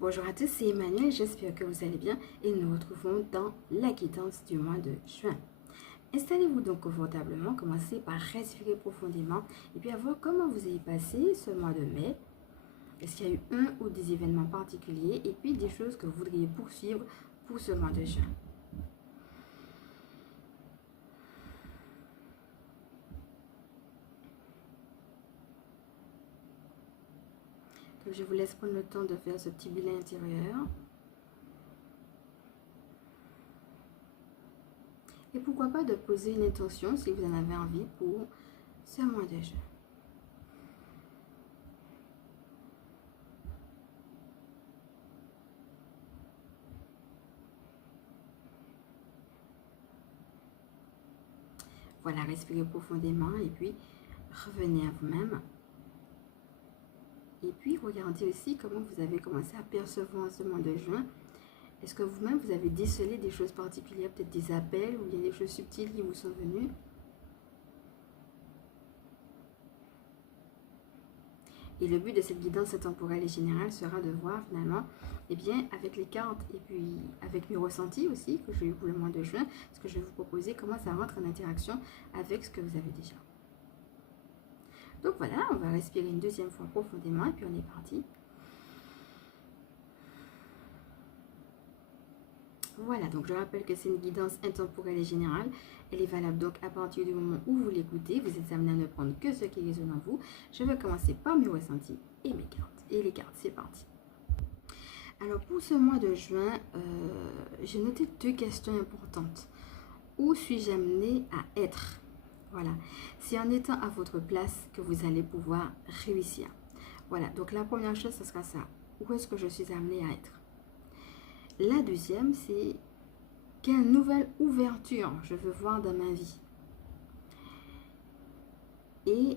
Bonjour à tous, c'est Emmanuel, j'espère que vous allez bien et nous nous retrouvons dans la guidance du mois de juin. Installez-vous donc confortablement, commencez par respirer profondément et puis à voir comment vous avez passé ce mois de mai. Est-ce qu'il y a eu un ou des événements particuliers et puis des choses que vous voudriez poursuivre pour ce mois de juin. Donc je vous laisse prendre le temps de faire ce petit bilan intérieur. Et pourquoi pas de poser une intention si vous en avez envie pour ce mois de juin. Voilà, respirez profondément et puis revenez à vous-même. Et puis, regardez aussi comment vous avez commencé à percevoir ce mois de juin. Est-ce que vous-même, vous avez décelé des choses particulières, peut-être des appels ou bien des choses subtiles qui vous sont venues? Et le but de cette guidance temporelle et générale sera de voir finalement, eh bien, avec les cartes et puis avec mes ressentis aussi que j'ai eu pour le mois de juin, ce que je vais vous proposer, comment ça rentre en interaction avec ce que vous avez déjà. Donc voilà, on va respirer une deuxième fois profondément et puis on est parti. Voilà, donc je rappelle que c'est une guidance intemporelle et générale. Elle est valable donc à partir du moment où vous l'écoutez. Vous êtes amené à ne prendre que ce qui résonne en vous. Je vais commencer par mes ressentis et mes cartes. Et les cartes, c'est parti. Alors pour ce mois de juin, j'ai noté deux questions importantes. Où suis-je amené à être? Voilà, c'est en étant à votre place que vous allez pouvoir réussir. Voilà, donc la première chose, ce sera ça. Où est-ce que je suis amené à être? La deuxième, c'est quelle nouvelle ouverture je veux voir dans ma vie. Et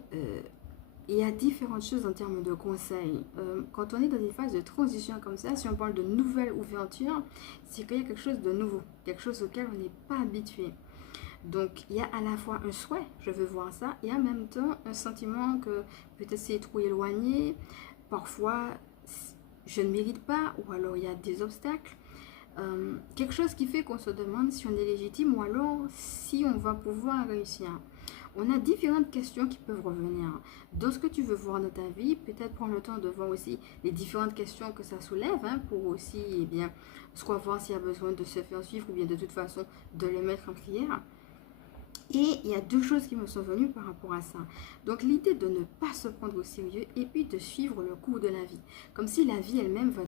il y a différentes choses en termes de conseils. Quand on est dans une phase de transition comme ça, si on parle de nouvelle ouverture, c'est qu'il y a quelque chose de nouveau, quelque chose auquel on n'est pas habitué. Donc, il y a à la fois un souhait, je veux voir ça, et en même temps un sentiment que peut-être c'est trop éloigné, parfois je ne mérite pas, ou alors il y a des obstacles. Quelque chose qui fait qu'on se demande si on est légitime ou alors si on va pouvoir réussir. On a différentes questions qui peuvent revenir. Dans ce que tu veux voir dans ta vie, peut-être prendre le temps de voir aussi les différentes questions que ça soulève pour aussi, eh bien, soit voir s'il y a besoin de se faire suivre ou bien de toute façon de les mettre en prière. Et il y a deux choses qui me sont venues par rapport à ça. Donc l'idée de ne pas se prendre au sérieux et puis de suivre le cours de la vie. Comme si la vie elle-même va